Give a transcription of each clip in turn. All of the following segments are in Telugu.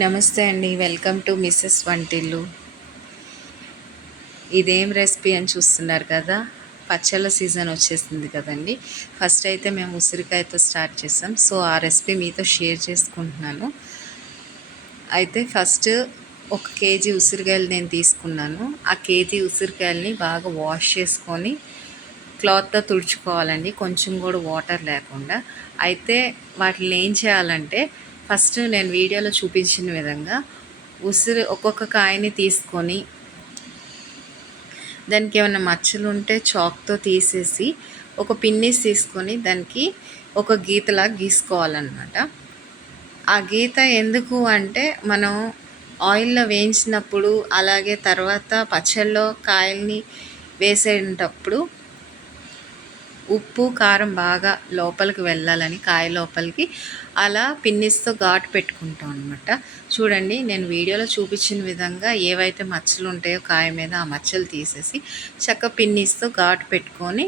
నమస్తే అండి. వెల్కమ్ టు మిసెస్ వంటిల్లు. ఇదేం రెసిపీ అని చూస్తున్నారు కదా! పచ్చళ్ళ సీజన్ వచ్చేసింది కదండీ! ఫస్ట్ అయితే మేము ఉసిరికాయతో స్టార్ట్ చేసాం. సో, ఆ రెసిపీ మీతో షేర్ చేసుకుంటున్నాను. అయితే ఫస్ట్ ఒక కేజీ ఉసిరికాయలు నేను తీసుకున్నాను. ఆ కేజీ ఉసిరికాయలని బాగా వాష్ చేసుకొని క్లాత్‌తో తుడుచుకోవాలండి. కొంచెం కూడా వాటర్ లేకుండా. అయితే వాటిని ఏం చేయాలంటే ఫస్ట్ నేను వీడియోలో చూపించిన విధంగా ఒక్కొక్క కాయని తీసుకొని దానికి ఏమైనా మచ్చలు ఉంటే చాక్తో తీసేసి ఒక పిన్నీస్ తీసుకొని దానికి ఒక గీతలా గీసుకోవాలన్నమాట. ఆ గీత ఎందుకు అంటే మనం ఆయిల్లో వేయించినప్పుడు అలాగే తర్వాత పచ్చళ్ళలో కాయల్ని వేసేటప్పుడు ఉప్పు కారం బాగా లోపలికి వెళ్ళాలని కాయ లోపలికి అలా పిన్నిస్తో ఘాటు పెట్టుకుంటాం అనమాట. చూడండి, నేను వీడియోలో చూపించిన విధంగా ఏవైతే మచ్చలు ఉంటాయో కాయ మీద ఆ మచ్చలు తీసేసి పిన్నిస్తో ఘాటు పెట్టుకొని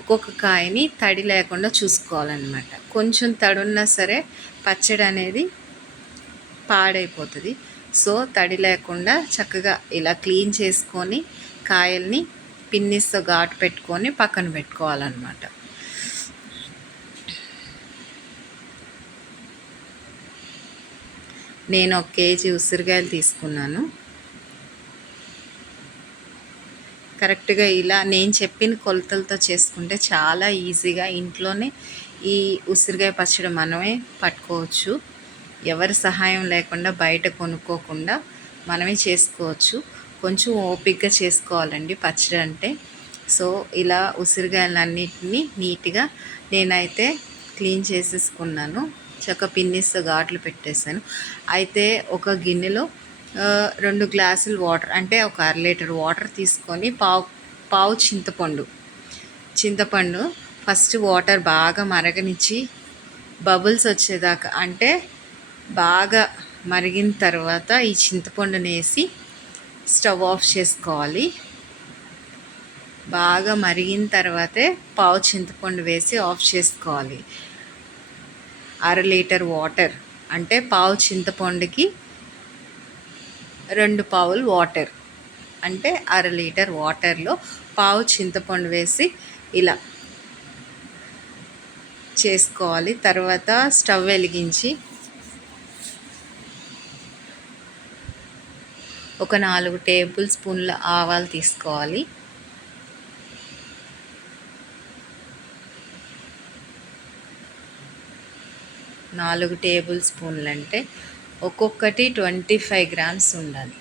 ఒక్కొక్క కాయని తడి లేకుండా చూసుకోవాలన్నమాట. కొంచెం తడున్నా సరే పచ్చడి అనేది పాడైపోతుంది. సో తడి లేకుండా చక్కగా ఇలా క్లీన్ చేసుకొని కాయల్ని పిన్నిస్తో ఘాటు పెట్టుకొని పక్కన పెట్టుకోవాలన్నమాట. నేను 1 కేజీ ఉసిరికాయలు తీసుకున్నాను. కరెక్ట్గా ఇలా నేను చెప్పిన కొలతలతో చేసుకుంటే చాలా ఈజీగా ఇంట్లోనే ఈ ఉసిరికాయ పచ్చడి మనమే పట్టుకోవచ్చు. ఎవరి సహాయం లేకుండా బయట కొనుక్కోకుండా మనమే చేసుకోవచ్చు. కొంచెం ఓపికగా చేసుకోవాలండి పచ్చడి అంటే. సో ఇలా ఉసిరికాయలన్నిటిని నీట్గా నేనైతే క్లీన్ చేసేసుకున్నాను. పిన్నిస్తో ఘాట్లు పెట్టేశాను. అయితే ఒక గిన్నెలో 2 గ్లాసులు వాటర్ అంటే ఒక 1/2 లీటర్ వాటర్ తీసుకొని పావు చింతపండు ఫస్ట్ వాటర్ బాగా మరగనిచ్చి బబుల్స్ వచ్చేదాకా అంటే బాగా మరిగిన తర్వాత ఈ చింతపండుని వేసి స్టవ్ ఆఫ్ చేసుకోవాలి. బాగా మరిగిన తర్వాతే పావు చింతపండు వేసి ఆఫ్ చేసుకోవాలి. 1/2 లీటర్ వాటర్ అంటే పావు చింతపండుకి 2 పావులు వాటర్ అంటే 1/2 లీటర్ వాటర్లో పావు చింతపండు వేసి ఇలా చేసుకోవాలి. తర్వాత స్టవ్ వెలిగించి ఒక 4 టేబుల్ స్పూన్ల ఆవాలు తీసుకోవాలి. నాలుగు టేబుల్ స్పూన్లు అంటే ఒక్కొక్కటి 25 గ్రామ్స్ ఉండాలి.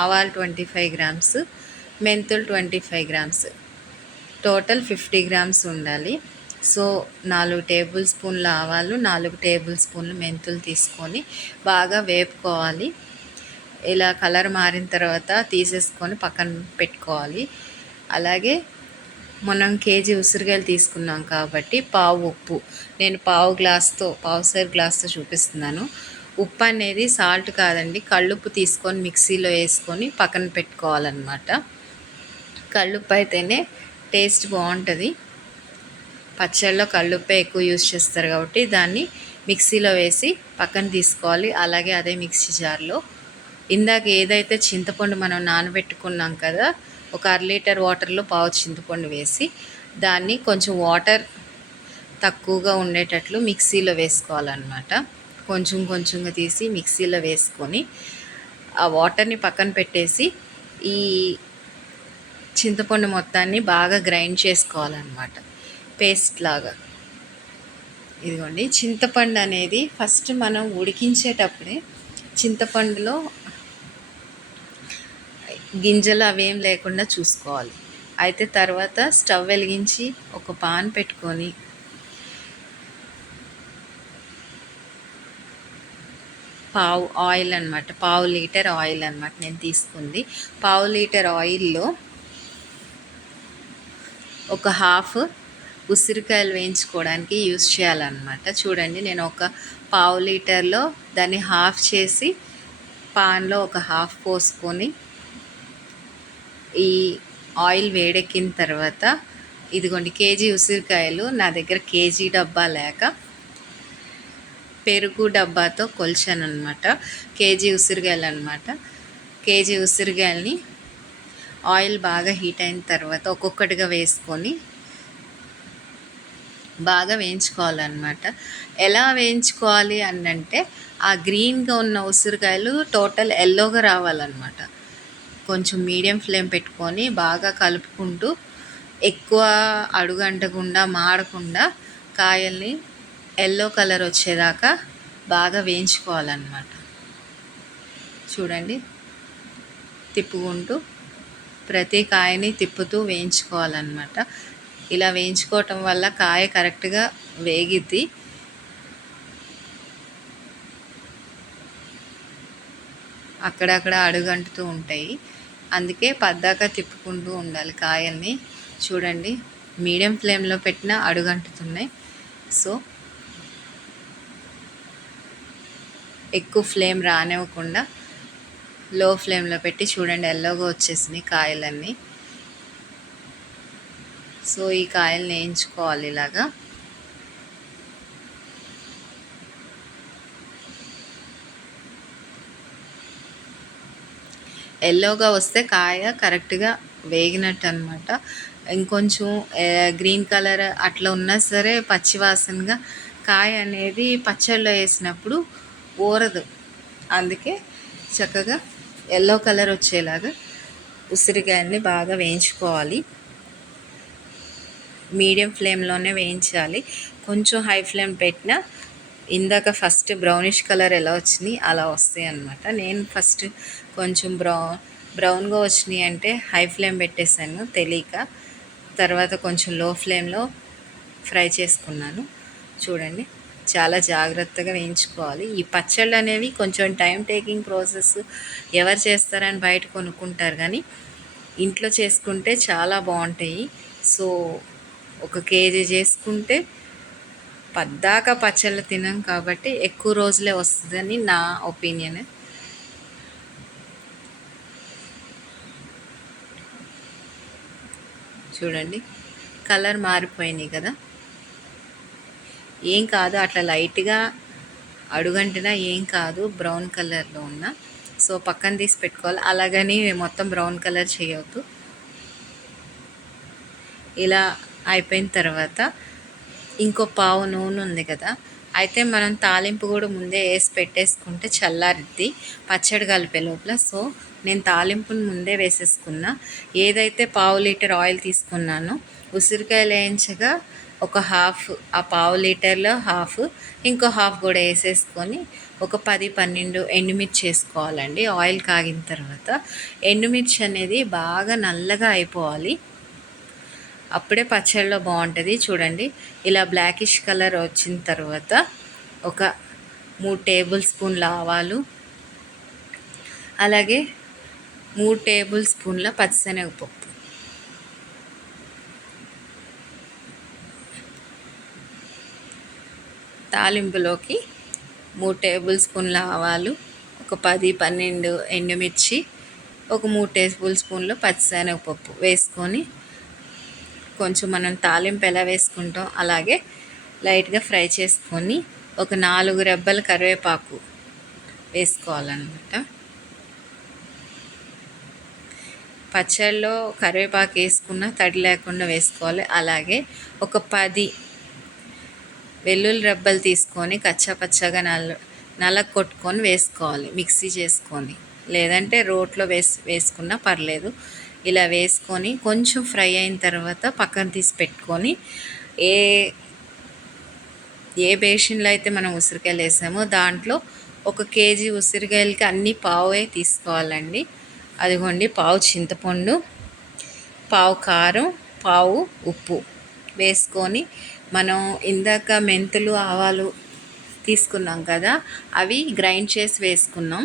ఆవాలు 25 గ్రామ్స్, మెంతులు 25 గ్రామ్స్, టోటల్ 50 గ్రామ్స్ ఉండాలి. సో 4 టేబుల్ స్పూన్ల ఆవాలు, 4 టేబుల్ స్పూన్లు మెంతులు తీసుకొని బాగా వేపుకోవాలి. ఇలా కలర్ మారిన తర్వాత తీసేసుకొని పక్కన పెట్టుకోవాలి. అలాగే మనం కేజీ ఉసిరికాయలు తీసుకున్నాం కాబట్టి పావు ఉప్పు, నేను పావుసేరు గ్లాస్తో చూపిస్తున్నాను. ఉప్పు అనేది సాల్ట్ కాదండి, కళ్ళుప్పు తీసుకొని మిక్సీలో వేసుకొని పక్కన పెట్టుకోవాలన్నమాట. కళ్ళుప్పు అయితేనే టేస్ట్ బాగుంటుంది. పచ్చళ్ళలో కళ్ళుప్పే ఎక్కువ యూజ్ చేస్తారు కాబట్టి దాన్ని మిక్సీలో వేసి పక్కన తీసుకోవాలి. అలాగే అదే మిక్సీ జార్లో ఇందాక ఏదైతే చింతపండు మనం నానబెట్టుకున్నాం కదా, ఒక 1/2 లీటర్ వాటర్లో పావు చింతపండు వేసి దాన్ని కొంచెం వాటర్ తక్కువగా ఉండేటట్లు మిక్సీలో వేసుకోవాలన్నమాట. కొంచెం కొంచెంగా తీసి మిక్సీలో వేసుకొని ఆ వాటర్ని పక్కన పెట్టేసి ఈ చింతపండు మొత్తాన్ని బాగా గ్రైండ్ చేసుకోవాలన్నమాట, పేస్ట్ లాగా. ఇదిగోండి, చింతపండు అనేది ఫస్ట్ మనం ఉడికించేటప్పుడే చింతపండులో గింజలు అవేం లేకుండా చూసుకోవాలి. అయితే తర్వాత స్టవ్ వెలిగించి ఒక పాన్ పెట్టుకొని పావు లీటర్ ఆయిల్ అనమాట నేను తీసుకుంది. పావు లీటర్ ఆయిల్లో ఒక హాఫ్ ఉసిరికాయలు వేయించుకోవడానికి యూస్ చేయాలన్నమాట. చూడండి, నేను ఒక పావు లీటర్లో దాన్ని హాఫ్ చేసి పాన్లో ఒక హాఫ్ పోసుకొని ఈ ఆయిల్ వేడెక్కిన తర్వాత ఇదిగోండి, కేజీ ఉసిరికాయలు నా దగ్గర కేజీ డబ్బా లేక పెరుగు డబ్బాతో కొలిచాను అనమాట. కేజీ ఉసిరికాయలు అనమాట. కేజీ ఉసిరికాయలని ఆయిల్ బాగా హీట్ అయిన తర్వాత ఒక్కొక్కటిగా వేసుకొని బాగా వేయించుకోవాలన్నమాట. ఎలా వేయించుకోవాలి అని అంటే ఆ గ్రీన్గా ఉన్న ఉసిరికాయలు టోటల్ ఎల్లోగా రావాలన్నమాట. కొంచెం మీడియం ఫ్లేమ్ పెట్టుకొని బాగా కలుపుకుంటూ ఎక్కువ అడుగంటకుండా మాడకుండా కాయల్ని ఎల్లో కలర్ వచ్చేదాకా బాగా వేయించుకోవాలన్నమాట. చూడండి, తిప్పుకుంటూ ప్రతి కాయని తిప్పుతూ వేయించుకోవాలన్నమాట. ఇలా వేయించుకోవటం వల్ల కాయ కరెక్ట్గా వేగిద్ది. అక్కడక్కడ అడుగంటుతూ ఉంటాయి, అందుకే పద్దాక తిప్పుకుంటూ ఉండాలి కాయల్ని. చూడండి, మీడియం ఫ్లేమ్లో పెట్టినా అడుగంటుతున్నాయి. సో ఎక్కువ ఫ్లేమ్ రానివ్వకుండా లో ఫ్లేమ్లో పెట్టి చూడండి, ఎల్లోగా వచ్చేసినాయి కాయలన్నీ. సో ఈ కాయల్ని వేయించుకోవాలి ఇలాగా. ఎల్లోగా వస్తే కాయ కరెక్ట్గా వేగినట్టు అనమాట. ఇంకొంచెం గ్రీన్ కలర్ అట్లా ఉన్నా సరే పచ్చివాసనగా కాయ అనేది పచ్చళ్ళలో వేసినప్పుడు ఊరదు. అందుకే చక్కగా ఎల్లో కలర్ వచ్చేలాగా ఉసిరికాయల్ని బాగా వేయించుకోవాలి. మీడియం ఫ్లేమ్లోనే వేయించాలి. కొంచెం హై ఫ్లేమ్ పెట్టినా ఇందాక ఫస్ట్ బ్రౌనిష్ కలర్ ఎలా వచ్చినాయి అలా వస్తాయి అన్నమాట. నేను ఫస్ట్ కొంచెం బ్రౌన్గా వచ్చినాయి అంటే హై ఫ్లేమ్ పెట్టేశాను తెలియక. తర్వాత కొంచెం లో ఫ్లేమ్లో ఫ్రై చేసుకున్నాను. చూడండి, చాలా జాగ్రత్తగా వేయించుకోవాలి. ఈ పచ్చళ్ళు అనేవి కొంచెం టైం టేకింగ్ ప్రాసెస్. ఎవరు చేస్తారని బయట కొనుక్కుంటారు, కానీ ఇంట్లో చేసుకుంటే చాలా బాగుంటాయి. సో ఒక కేజీ చేసుకుంటే పద్దాక పచ్చళ్ళు తినాం కాబట్టి ఎక్కువ రోజులే వస్తుందని నా ఒపీనియన్. చూడండి, కలర్ మారిపోయినాయి కదా. ఏం కాదు, అట్లా లైట్గా అడుగంటినా ఏం కాదు, బ్రౌన్ కలర్లో ఉన్న. సో పక్కన తీసి పెట్టుకోవాలి. అలాగని మొత్తం బ్రౌన్ కలర్ చేయవద్దు. ఇలా అయిపోయిన తర్వాత ఇంకో పావు నూనె ఉంది కదా, అయితే మనం తాలింపు కూడా ముందే వేసి పెట్టేసుకుంటే చల్లారిద్ది పచ్చడి కలిపే లోపల. సో నేను తాలింపుని ముందే వేసేసుకున్నా. ఏదైతే పావు లీటర్ ఆయిల్ తీసుకున్నానో ఉసిరికాయలు వేయించగా ఒక హాఫ్, ఆ పావు లీటర్లో హాఫ్, ఇంకో హాఫ్ కూడా వేసేసుకొని ఒక 10-12 ఎండుమిర్చి వేసుకోవాలండి. ఆయిల్ కాగిన తర్వాత ఎండుమిర్చి అనేది బాగా నల్లగా అయిపోవాలి, అప్పుడే పచ్చళ్ళలో బాగుంటుంది. చూడండి, ఇలా బ్లాకిష్ కలర్ వచ్చిన తర్వాత ఒక 3 టేబుల్ స్పూన్ల ఆవాలు, అలాగే 3 టేబుల్ స్పూన్ల పచ్చిశనగపప్పు, తాలింపులోకి 3 టేబుల్ స్పూన్ల ఆవాలు, ఒక 10-12 ఎండుమిర్చి, ఒక 3 టేబుల్ స్పూన్లు పచ్చిశనగపప్పు వేసుకొని కొంచెం మనం తాలింపు ఎలా వేసుకుంటాం అలాగే లైట్గా ఫ్రై చేసుకొని ఒక 4 రెబ్బల కరివేపాకు వేసుకోవాలన్నమాట. పచ్చళ్ళలో కరివేపాకు వేసుకున్న తడి లేకుండా వేసుకోవాలి. అలాగే ఒక 10 వెల్లుల్లి రెబ్బలు తీసుకొని కచ్చాపచ్చాగా నలగ కొట్టుకొని వేసుకోవాలి, మిక్సీ చేసుకొని. లేదంటే రోట్లో వేసుకున్నా పర్లేదు. ఇలా వేసుకొని కొంచెం ఫ్రై అయిన తర్వాత పక్కన తీసి పెట్టుకొని ఏ బేషన్లో అయితే మనం ఉసిరికాయలు వేసామో దాంట్లో 1 కేజీ ఉసిరికాయలకి అన్ని పావే తీసుకోవాలండి. అదిగోండి, పావు చింతపండు, పావు కారం, పావు ఉప్పు వేసుకొని మనం ఇందాక మెంతులు ఆవాలు తీసుకున్నాం కదా, అవి గ్రైండ్ చేసి వేసుకున్నాం.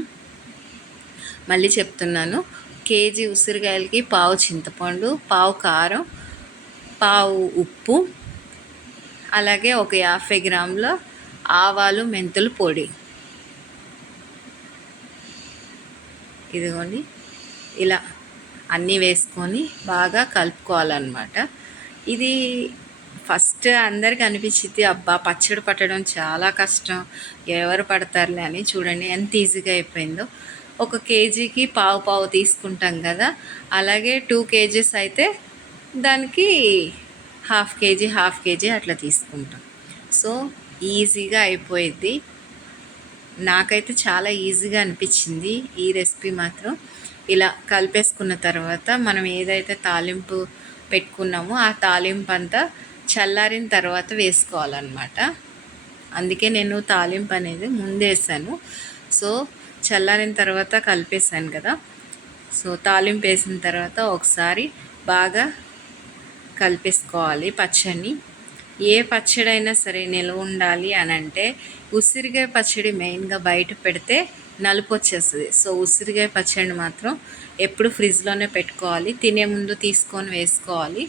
మళ్ళీ చెప్తున్నాను, కేజీ ఉసిరికాయలకి పావు చింతపండు, పావు కారం, పావు ఉప్పు, అలాగే ఒక 50 గ్రాముల ఆవాలు మెంతులు పొడి. ఇదిగోండి, ఇలా అన్నీ వేసుకొని బాగా కలుపుకోవాలన్నమాట. ఇది ఫస్ట్ అందరికి అనిపించింది అబ్బా పచ్చడి పట్టడం చాలా కష్టం, ఎవరు పడతారులే అని. చూడండి ఎంత ఈజీగా అయిపోయిందో. ఒక కేజీకి పావు పావు తీసుకుంటాం కదా, అలాగే 2 కేజీస్ అయితే దానికి హాఫ్ కేజీ అట్లా తీసుకుంటాం. సో ఈజీగా అయిపోయిద్ది. నాకైతే చాలా ఈజీగా అనిపించింది ఈ రెసిపీ మాత్రం. ఇలా కలిపేసుకున్న తర్వాత మనం ఏదైతే తాలింపు పెట్టుకున్నామో ఆ తాలింపు అంతా చల్లారిన తర్వాత వేసుకోవాలన్నమాట. అందుకే నేను తాలింపు అనేది ముందేసాను. సో చల్లారిన తర్వాత కలిపేసాను కదా. సో తాలింపు వేసిన తర్వాత ఒకసారి బాగా కలిపేసుకోవాలి పచ్చడిని. ఏ పచ్చడైనా సరే నిల్వ ఉండాలి అని అంటే ఉసిరికాయ పచ్చడి మెయిన్గా బయట పెడితే నలుపు వచ్చేస్తుంది. సో ఉసిరికాయ పచ్చడిని మాత్రం ఎప్పుడు ఫ్రిడ్జ్లోనే పెట్టుకోవాలి, తినే ముందు తీసుకొని వేసుకోవాలి,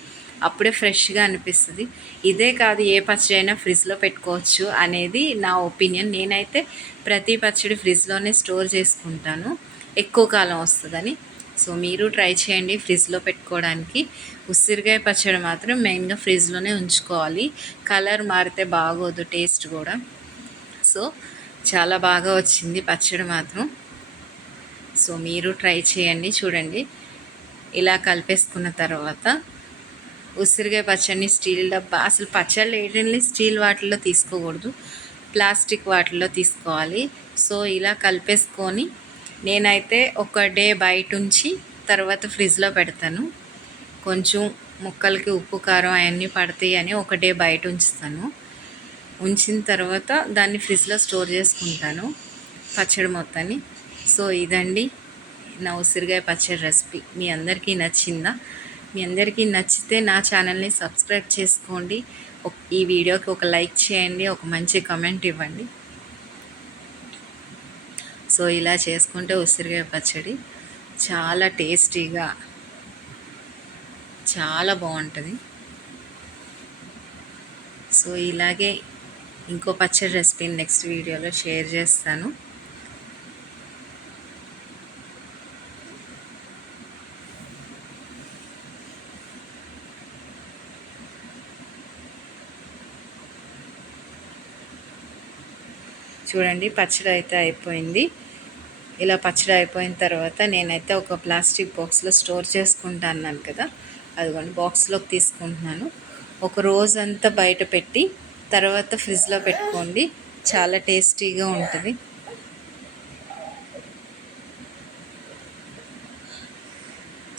అప్పుడే ఫ్రెష్గా అనిపిస్తుంది. ఇదే కాదు ఏ పచ్చడి అయినా ఫ్రిడ్జ్లో పెట్టుకోవచ్చు అనేది నా ఒపీనియన్. నేనైతే ప్రతి పచ్చడి ఫ్రిడ్జ్లోనే స్టోర్ చేసుకుంటాను, ఎక్కువ కాలం వస్తుందని. సో మీరు ట్రై చేయండి ఫ్రిడ్జ్లో పెట్టుకోవడానికి. ఉసిరికాయ పచ్చడి మాత్రం మెయిన్గా ఫ్రిడ్జ్లోనే ఉంచుకోవాలి, కలర్ మారితే బాగోదు, టేస్ట్ కూడా. సో చాలా బాగా వచ్చింది పచ్చడి మాత్రం. సో మీరు ట్రై చేయండి. చూడండి ఇలా కలిపేసుకున్న తర్వాత ఉసిరికాయ పచ్చడిని స్టీల్ డబ్బా, అసలు పచ్చళ్ళు వేయడానికి స్టీల్ వాటిల్లో తీసుకోకూడదు, ప్లాస్టిక్ వాటిల్లో తీసుకోవాలి. సో ఇలా కలిపేసుకొని నేనైతే ఒక డే బయట ఉంచి తర్వాత ఫ్రిడ్జ్లో పెడతాను. కొంచెం ముక్కలకి ఉప్పు కారం అవన్నీ పడతాయి అని ఒక డే బయట ఉంచుతాను. ఉంచిన తర్వాత దాన్ని ఫ్రిడ్జ్లో స్టోర్ చేసుకుంటాను పచ్చడి మొత్తాన్ని. సో ఇదండి నా ఉసిరికాయ పచ్చడి రెసిపీ. మీ అందరికీ నచ్చిందా? మీ అందరికీ నచ్చితే నా ఛానల్ని సబ్స్క్రైబ్ చేసుకోండి, ఈ వీడియోకి ఒక లైక్ చేయండి, ఒక మంచి కమెంట్ ఇవ్వండి. సో ఇలా చేసుకుంటే ఉసిరికాయ పచ్చడి చాలా టేస్టీగా చాలా బాగుంటుంది. సో ఇలాగే ఇంకో పచ్చడి రెసిపీని నెక్స్ట్ వీడియోలో షేర్ చేస్తాను. చూడండి పచ్చడి అయితే అయిపోయింది. ఇలా పచ్చడి అయిపోయిన తర్వాత నేనైతే ఒక ప్లాస్టిక్ బాక్స్లో స్టోర్ చేసుకుంటాను కదా, అదిగోండి బాక్స్లోకి తీసుకుంటున్నాను. ఒక రోజంతా బయట పెట్టి తర్వాత ఫ్రిడ్జ్లో పెట్టుకోండి, చాలా టేస్టీగా ఉంటుంది.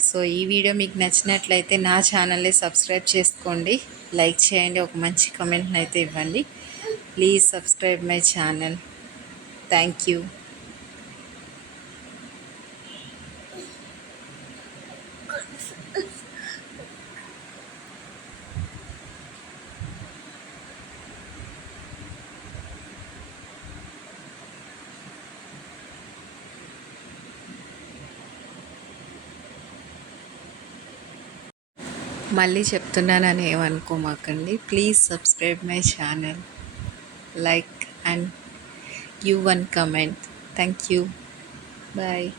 సో ఈ వీడియో మీకు నచ్చినట్లయితే నా ఛానల్ని సబ్స్క్రైబ్ చేసుకోండి, లైక్ చేయండి, ఒక మంచి కమెంట్ని అయితే ఇవ్వండి. Please subscribe my channel. Thank you. మళ్ళీ చెప్తున్నానని ఏమనుకోమాకండి. Please subscribe my channel, like and give one comment. Thank you. Bye.